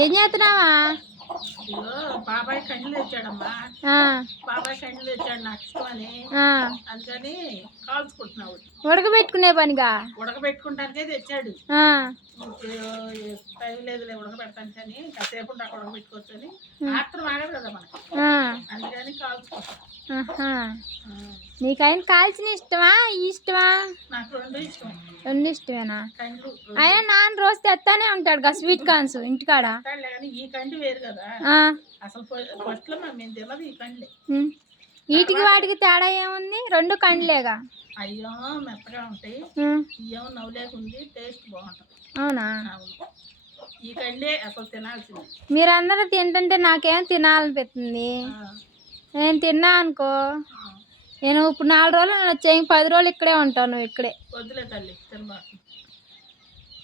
ఏం చేస్తున్నావా? బాబాయ్ కండ్లు తెచ్చాడమ్మా. బాబాయ్ కండ్లు తెచ్చాడు నాకు ఇష్టమని, అందుకని కాల్చుకుంటున్నావు. ఉడకబెట్టుకునే పనిగా? ఉడకబెట్టుకుంటానికే తెచ్చాడు. టైం లేదులే ఉడకబెడతాను కానీ కాసేపు నాకు ఉడకబెట్టుకోవచ్చు అని. మాత్రం ఆగదు కదా మనకి, అందుకని కాల్చుకుంటాను. నీకైనా కాల్చిన ఇష్టమా ఇష్టమా? నాకు రెండు ఇష్టం. రెండు ఇష్టమేనా? అయినా నాన్న రోజు తెస్తానే ఉంటాడు కదా స్వీట్ కార్న్స్ ఇంటికాడ. ఈ కండి వేరు కదా అసలు. ఫస్ట్ లో మేము తినదు ఈ కండ్లే. వీటికి వాటికి తేడా ఏముంది? రెండు కండ్లేగా. అయ్యో మెత్తగా ఉంటాయి, ఇయ్యేమో నవ్వులేకుంది, టేస్ట్ బాగుంటుంది. అవునా? ఈ కండే అసలు తినాల్సింది. మీరందరూ తింటుంటే నాకేం తినాలనిపిస్తుంది. నేను తిన్నా అనుకో, నేను ఇప్పుడు 4 రోజులు వచ్చాయి, 10 రోజులు ఇక్కడే ఉంటాను. నువ్వు ఇక్కడే. వద్దులే తల్లి తినబాకు.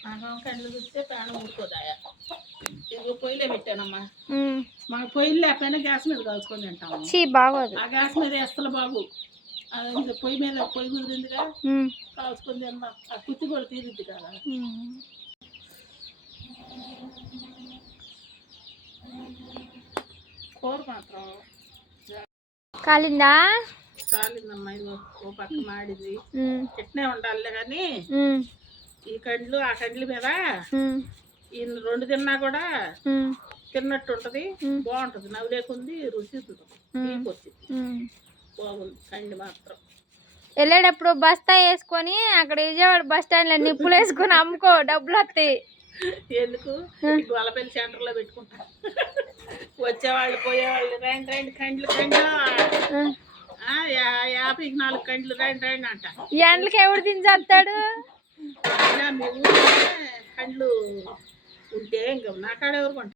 నాకు కండ్లు చూస్తే ప్రాణం ఊరుకోదాయా. ఇదిగో పొయ్యిలే పెట్టానమ్మా. మాకు పొయ్యిలు లేకపోయినా గ్యాస్ మీద కాల్చుకొని తింటాము. బాగోదు. ఆ గ్యాస్ మీద వేస్తలే బాబు. పొయ్యి మీద పొయ్యి కుదిరిందిగా కాల్చుకొని తిందాం. ఆ కుత్తి కూడా తీరుద్ది కదా. కూర మాత్రం కాలిందా? కాలిందమ్మా. ఇదిగో ఓ పక్క మాడింది. ఇట్నే ఉండాలి కానీ ఈ కండ్లు ఆ కండ్ల మీద ఈ రెండు తిన్నా కూడా తిన్నట్టు ఉంటది, బాగుంటది. నవ్వు లేకుంది, రుచి వచ్చింది, బాగుంది కండి మాత్రం. వెళ్ళేటప్పుడు బస్తా వేసుకొని అక్కడ విజయవాడ బస్ స్టాండ్ లో నిప్పులు వేసుకొని అమ్ముకో, డబ్బులు వస్తాయి. ఎందుకు? గొల్లపల్లి సెంటర్ లో పెట్టుకుంటా. వచ్చేవాళ్ళు పోయేవాళ్ళు రండి రండి కండ్లు కండ్లు, 54 కండ్లు రండి రండి అంట. ఎండలకి ఎవడు తినేస్తాడు? మీ ఊళ్ళో కండ్లు ఉంటే ఇంకా నా కాడ ఎవరు కొంటారు?